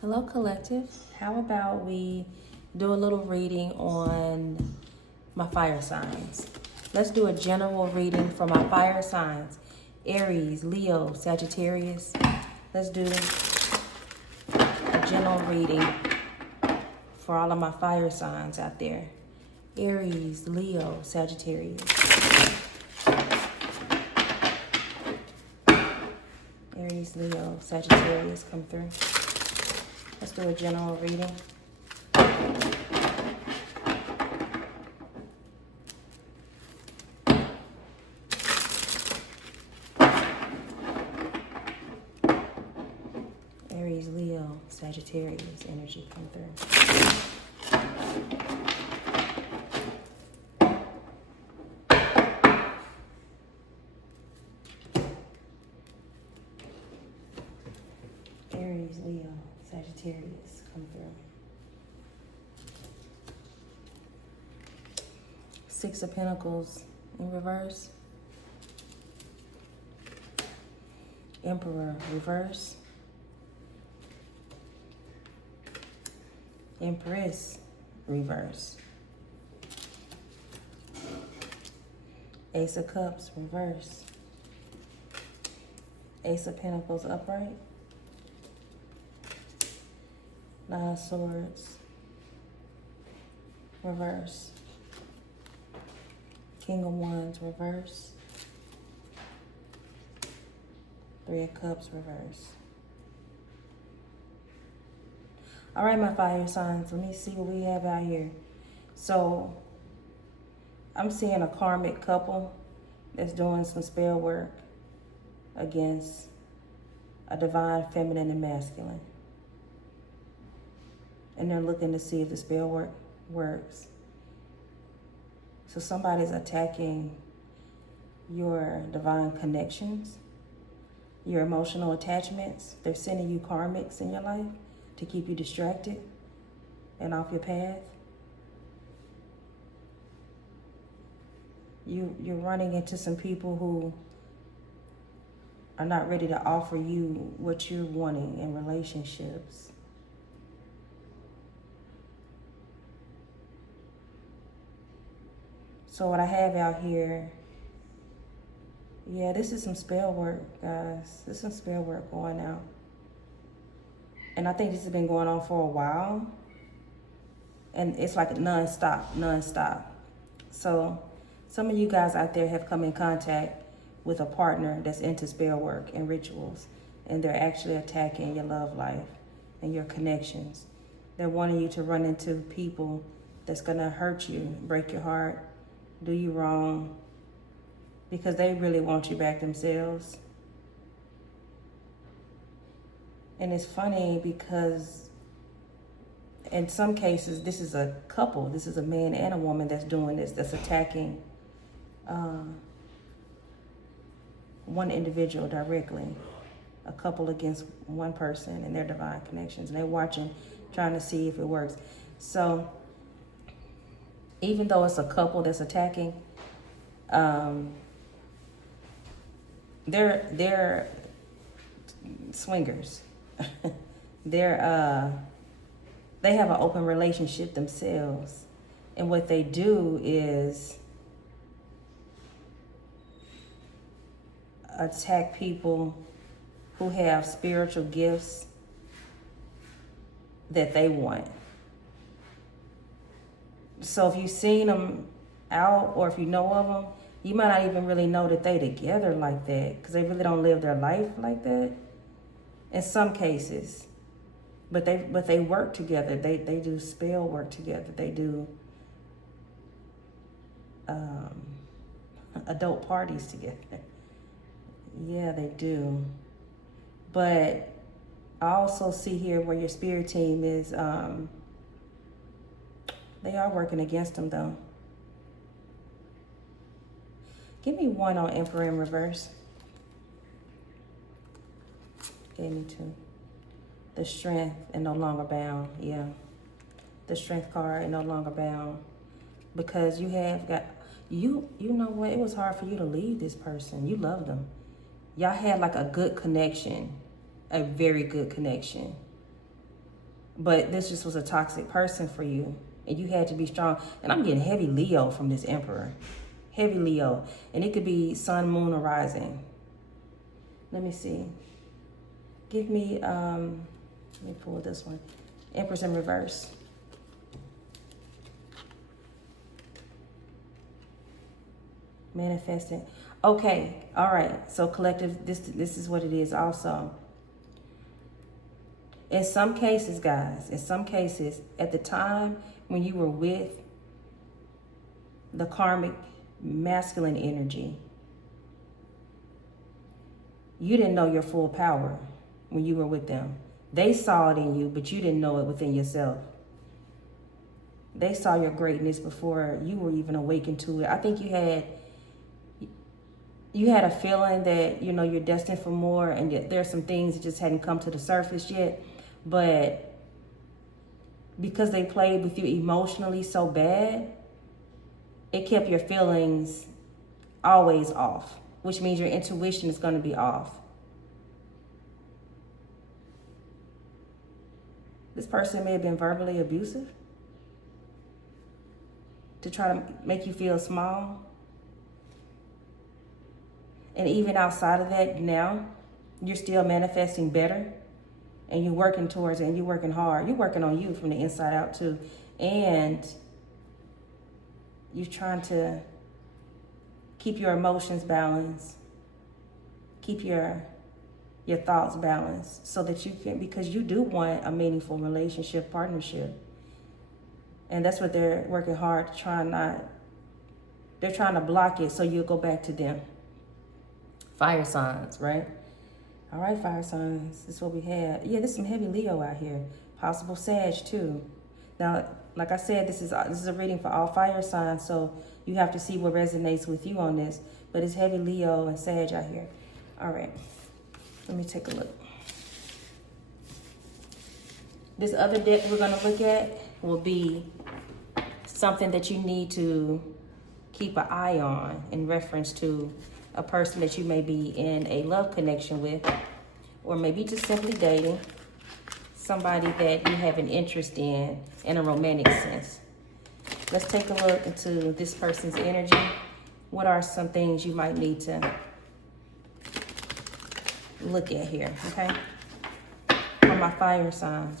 Hello, Collective. How about we do a little reading on my fire signs? Let's do a general reading for my fire signs: Aries, Leo, Sagittarius. Let's do a general reading for all of my fire signs out there: Aries, Leo, Sagittarius. Aries, Leo, Sagittarius, come through. Let's do a general reading. Aries, Leo, Sagittarius energy, come through. Aries, Leo, Sagittarius, come through. Six of Pentacles in reverse. Emperor, reverse. Empress, reverse. Ace of Cups, reverse. Ace of Pentacles, upright. Nine of Swords, reverse. King of Wands, reverse. Three of Cups, reverse. All right, my fire signs, let me see what we have out here. So, I'm seeing a karmic couple that's doing some spell work against a divine feminine and masculine. And they're looking to see if the spell work works. So somebody's attacking your divine connections, your emotional attachments. They're sending you karmics in your life to keep you distracted and off your path. You're running into some people who are not ready to offer you what you're wanting in relationships. So what I have out here, yeah, this is some spell work, guys. This is some spell work going out. And I think this has been going on for a while. And it's like nonstop. So some of you guys out there have come in contact with a partner that's into spell work and rituals. And they're actually attacking your love life and your connections. They're wanting you to run into people that's gonna hurt you, break your heart, do you wrong, because they really want you back themselves. And it's funny because in some cases, this is a couple, this is a man and a woman that's doing this, that's attacking one individual directly, a couple against one person and their divine connections. And they're watching, trying to see if it works. So even though it's a couple that's attacking, they're swingers. They have an open relationship themselves, and what they do is attack people who have spiritual gifts that they want. So if you've seen them out, or if you know of them, you might not even really know that they together like that, because they really don't live their life like that in some cases. But they work together. They do spell work together. They do adult parties together. Yeah, they do. But I also see here where your spirit team is, they are working against them though. Give me one on Emperor in reverse. Gave me two. The Strength and no longer bound. Yeah. The Strength card and no longer bound. Because you have got, you know what? It was hard for you to leave this person. You loved them. Y'all had like a good connection. A very good connection. but this just was a toxic person for you, and you had to be strong. And I'm getting heavy Leo from this Emperor. Heavy Leo. And it could be sun, moon, or rising. Let me see. Give me, let me pull this one. Empress in reverse. Manifesting. Okay, all right. So collective, this is what it is also. In some cases, guys, in some cases, at the time when you were with the karmic masculine energy, you didn't know your full power when you were with them. They saw it in you, but you didn't know it within yourself. They saw your greatness before you were even awakened to it. I think you had a feeling that, you know, you're destined for more, and yet there's some things that just hadn't come to the surface yet. But because they played with you emotionally so bad, it kept your feelings always off, which means your intuition is going to be off. This person may have been verbally abusive to try to make you feel small. And even outside of that, now you're still manifesting better, and you're working towards it, and you're working hard. You're working on you from the inside out too. And you're trying to keep your emotions balanced, keep your thoughts balanced, so that you can, because you do want a meaningful relationship, partnership. And that's what they're working hard to try not, they're trying to block it so you'll go back to them. Fire signs, right? All right, fire signs, this is what we had. Yeah, there's some heavy Leo out here. Possible Sag too. Now, like I said, this is a reading for all fire signs, so you have to see what resonates with you on this. But it's heavy Leo and Sag out here. All right, let me take a look. This other deck we're gonna look at will be something that you need to keep an eye on in reference to a person that you may be in a love connection with, or maybe just simply dating somebody that you have an interest in a romantic sense. Let's take a look into this person's energy. What are some things you might need to look at here, okay? For my fire signs,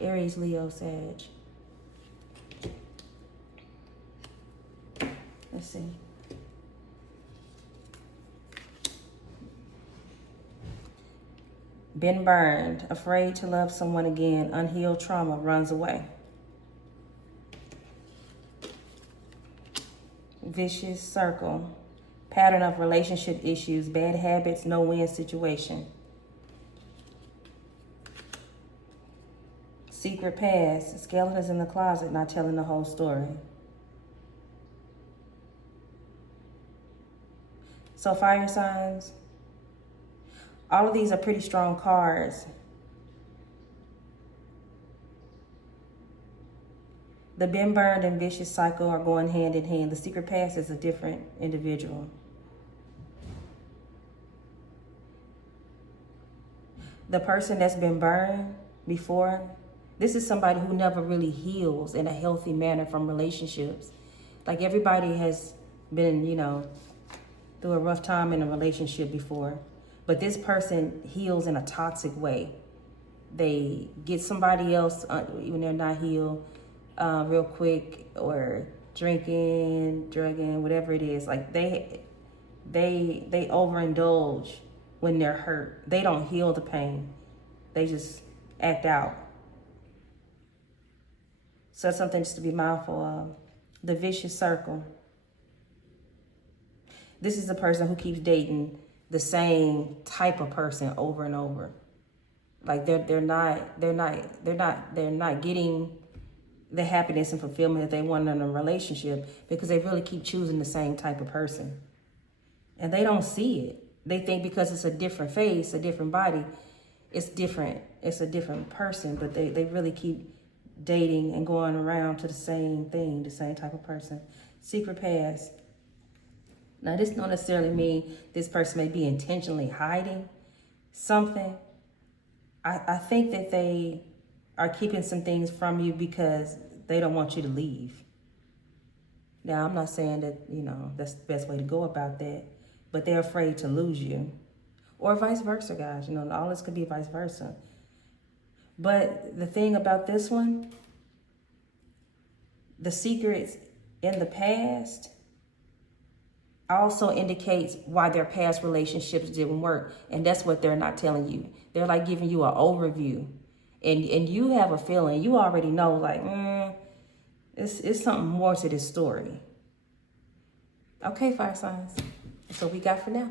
Aries, Leo, Sag. Let's see. Been burned, afraid to love someone again, unhealed trauma runs away. Vicious circle, pattern of relationship issues, bad habits, no-win situation. Secret past, skeletons in the closet, not telling the whole story. So fire signs, all of these are pretty strong cards. The been burned and vicious cycle are going hand in hand. The secret past is a different individual. The person that's been burned before, this is somebody who never really heals in a healthy manner from relationships. Like, everybody has been, you know, through a rough time in a relationship before, but this person heals in a toxic way. They get somebody else when they're not healed real quick, or drinking, drugging, whatever it is. Like, they overindulge when they're hurt. They don't heal the pain. They just act out. So that's something just to be mindful of. The vicious circle. This is the person who keeps dating the same type of person over and over. Like, they're not getting the happiness and fulfillment that they want in a relationship, because they really keep choosing the same type of person. And they don't see it. They think because it's a different face, a different body, it's different. It's a different person, but they really keep dating and going around to the same thing, the same type of person. Secret past. Now, this don't necessarily mean this person may be intentionally hiding, something, I think that they are keeping some things from you because they don't want you to leave. Now, I'm not saying that, you know, that's the best way to go about that, but they're afraid to lose you. Or vice versa, guys. You know, all this could be vice versa. But the thing about this one, the secrets in the past also indicates why their past relationships didn't work. And that's what they're not telling you. They're like giving you an overview. And you have a feeling, you already know, like, it's something more to this story. Okay, fire signs. That's what we got for now.